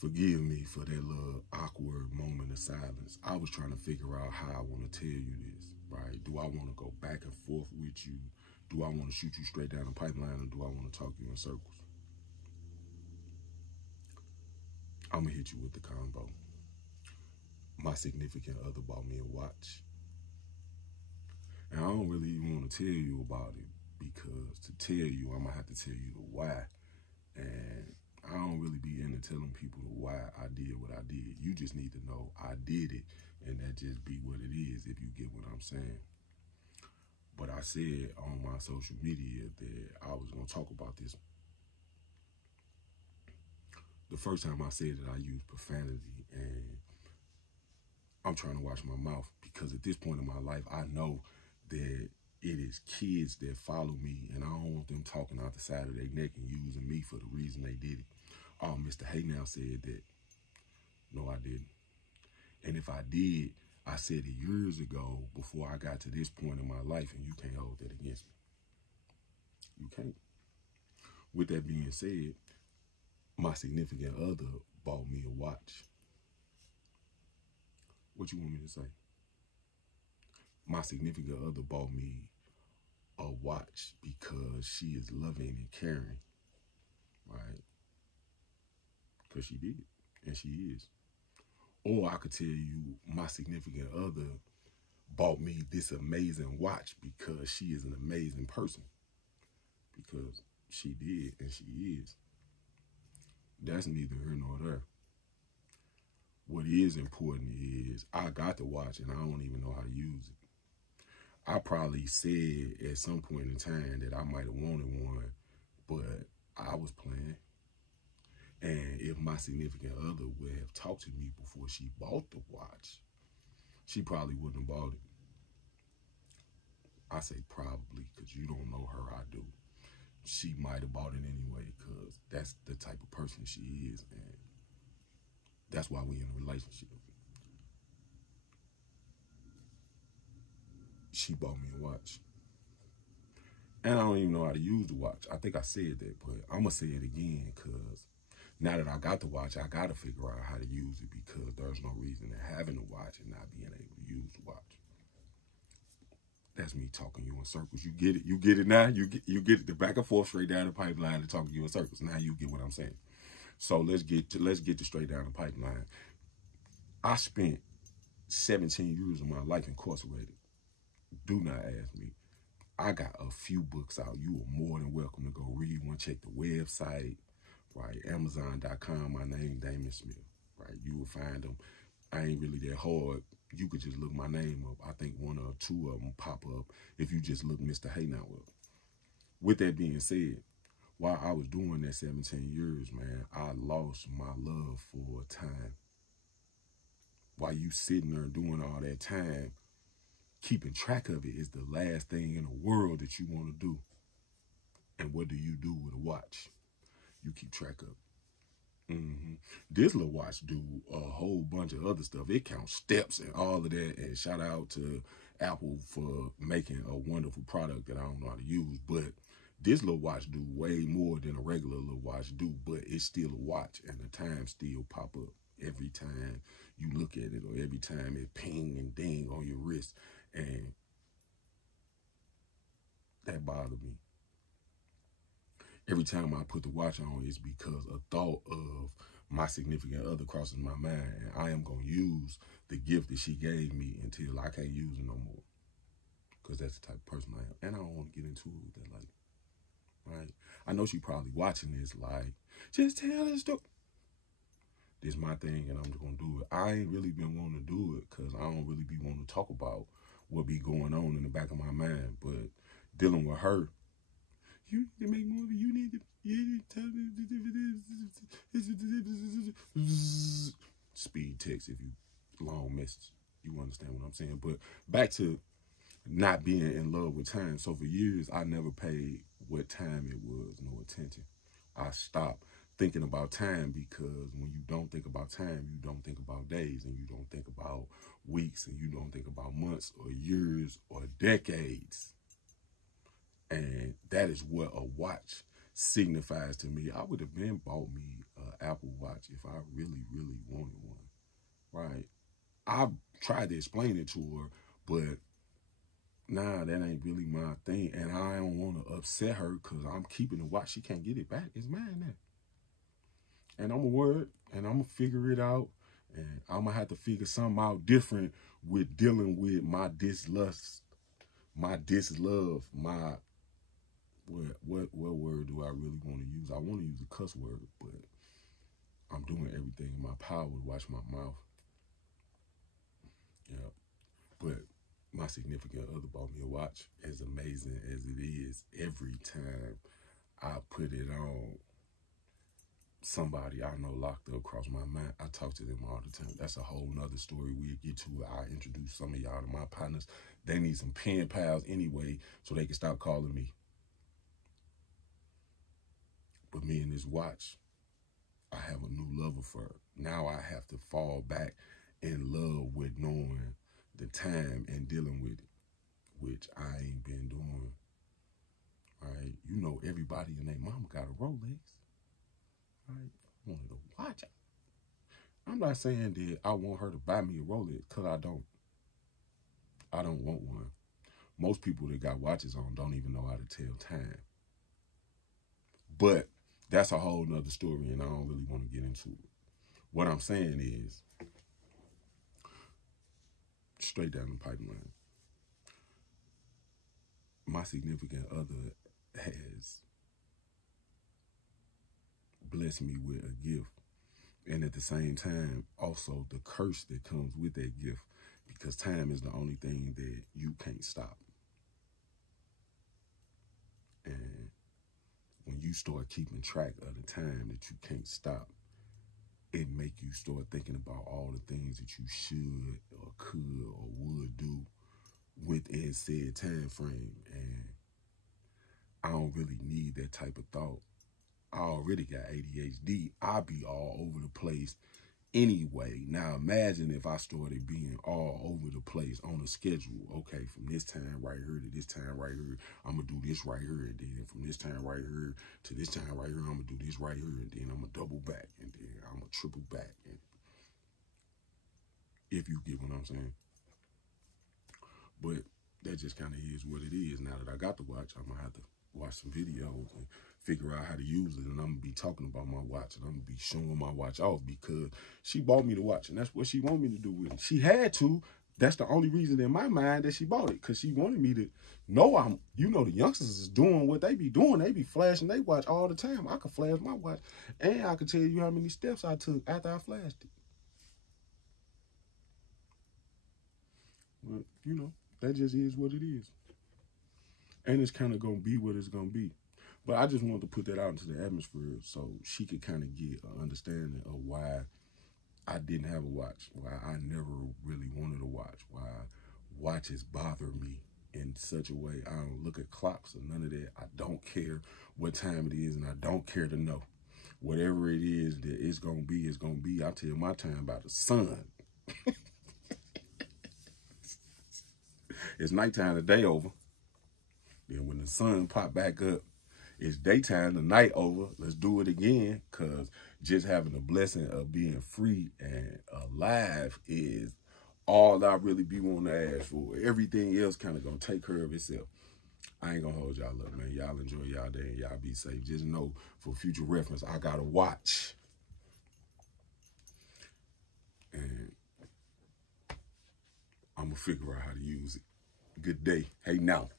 Forgive me for that little awkward moment of silence. I was trying to figure out how I want to tell you this, right? Do I want to go back and forth with you? Do I want to shoot you straight down the pipeline, or do I want to talk you in circles? I'm going to hit you with the combo. My significant other bought me a watch. And I don't really even want to tell you about it, because to tell you, I'm going to have to tell you the why. And I don't really be into telling people the why I did what I did. You just need to know I did it, and that just be what it is, if you get what I'm saying. But I said on my social media that I was going to talk about this. The first time I said that, I used profanity, and I'm trying to watch my mouth, because at this point in my life, I know that it is kids that follow me, and I don't want them talking out the side of their neck and using me for the reason they did it. Oh, Mr. Hey Now said that. No, I didn't. And if I did, I said it years ago before I got to this point in my life, and you can't hold that against me. You can't. With that being said, my significant other bought me a watch. What you want me to say? My significant other bought me a watch because she is loving and caring, right? Because she did, and she is. Or I could tell you my significant other bought me this amazing watch because she is an amazing person. Because she did, and she is. That's neither here nor there. What is important is I got the watch, and I don't even know how to use it. I probably said at some point in time that I might have wanted one, but I was playing. And if my significant other would have talked to me before she bought the watch, she probably wouldn't have bought it. I say probably because you don't know her, I do. She might have bought it anyway, because that's the type of person she is, and that's why we in a relationship. She bought me a watch. And I don't even know how to use the watch. I think I said that, but I'm going to say it again, because now that I got the watch, I got to figure out how to use it, because there's no reason to having a watch and not being able to use the watch. That's me talking you in circles. You get it? You get it now? You get it, the back and forth straight down the pipeline and talking you in circles. Now you get what I'm saying. So let's get to straight down the pipeline. I spent 17 years of my life incarcerated. Do not ask me. I got a few books out. You are more than welcome to go read one. Check the website, right? Amazon.com. My name, Damon Smith, right? You will find them. I ain't really that hard. You could just look my name up. I think one or two of them pop up if you just look Mr. Hey Now up. With that being said, while I was doing that 17 years, man, I lost my love for time. While you sitting there doing all that time, keeping track of it is the last thing in the world that you want to do. And what do you do with a watch? You keep track of it. This little watch do a whole bunch of other stuff. It counts steps and all of that. And shout out to Apple for making a wonderful product that I don't know how to use. But this little watch do way more than a regular little watch do. But it's still a watch, and the time still pop up every time you look at it, or every time it ping and ding on your wrist. And that bothered me. Every time I put the watch on, it's because a thought of my significant other crosses my mind, and I am going to use the gift that she gave me until I can't use it no more, because that's the type of person I am. And I don't want to get into it with that, like, right? I know she probably watching this like, just tell the story. This is my thing, and I'm just going to do it. I ain't really been wanting to do it because I don't really be wanting to talk about what be going on in the back of my mind, but dealing with her, you need to make more. You need to speed text if you long message. You understand what I'm saying? But back to not being in love with time. So for years, I never paid what time it was no attention. I stopped thinking about time, because when you don't think about time, you don't think about days, and you don't think about weeks, and you don't think about months or years or decades. And that is what a watch signifies to me. I would have been bought me an Apple Watch if I really, really wanted one, right? I tried to explain it to her, but nah, that ain't really my thing. And I don't want to upset her because I'm keeping the watch. She can't get it back. It's mine now. And I'm going to work and I'm going to figure it out. And I'm going to have to figure something out different with dealing with my dislust, my dislove, my, what word do I really want to use? I want to use a cuss word, but I'm doing everything in my power to watch my mouth. Yeah. But my significant other bought me a watch. As amazing as it is, every time I put it on, somebody I know locked up across my mind. I talk to them all the time. That's a whole nother story we'll get to. I introduce some of y'all to my partners. They need some pen pals anyway, so they can stop calling me. But me and this watch, I have a new love for her. Now I have to fall back in love with knowing the time and dealing with it, which I ain't been doing. All right, you know everybody and their mama got a Rolex. All right, I wanted a watch. I'm not saying that I want her to buy me a Rolex, because I don't. I don't want one. Most people that got watches on don't even know how to tell time. But that's a whole nother story, and I don't really want to get into it. What I'm saying is, straight down the pipeline, my significant other has blessed me with a gift. And at the same time, also the curse that comes with that gift, because time is the only thing that you can't stop. And when you start keeping track of the time that you can't stop, it make you start thinking about all the things that you should or could or would do within said time frame. And I don't really need that type of thought. I already got ADHD. I be all over the place anyway. Now imagine if I started being all over the place on a schedule. Okay, from this time right here to this time right here, I'm gonna do this right here, and then from this time right here to this time right here, I'm gonna do this right here, and then I'm gonna double back, and then I'm gonna triple back. And if you get what I'm saying. But that just kind of is what it is. Now that I got the watch, I'm gonna have to watch some videos and figure out how to use it, and I'm gonna be talking about my watch, and I'm gonna be showing my watch off, because she bought me the watch, and that's what she wanted me to do with it. She had to. That's the only reason in my mind that she bought it, because she wanted me to know the youngsters is doing what they be doing. They be flashing they watch all the time. I could flash my watch, and I could tell you how many steps I took after I flashed it. But, that just is what it is. And it's kind of going to be what it's going to be. But I just wanted to put that out into the atmosphere so she could kind of get an understanding of why I didn't have a watch, why I never really wanted a watch, why watches bother me in such a way. I don't look at clocks or none of that. I don't care what time it is, and I don't care to know. Whatever it is that it's going to be, it's going to be. I tell my time by the sun. It's nighttime, the day over. Then when the sun pop back up, it's daytime, the night over. Let's do it again, because just having the blessing of being free and alive is all I really be wanting to ask for. Everything else kind of going to take care of itself. I ain't going to hold y'all up, man. Y'all enjoy y'all day and y'all be safe. Just know, for future reference, I got a watch. And I'm going to figure out how to use it. Good day. Hey, now.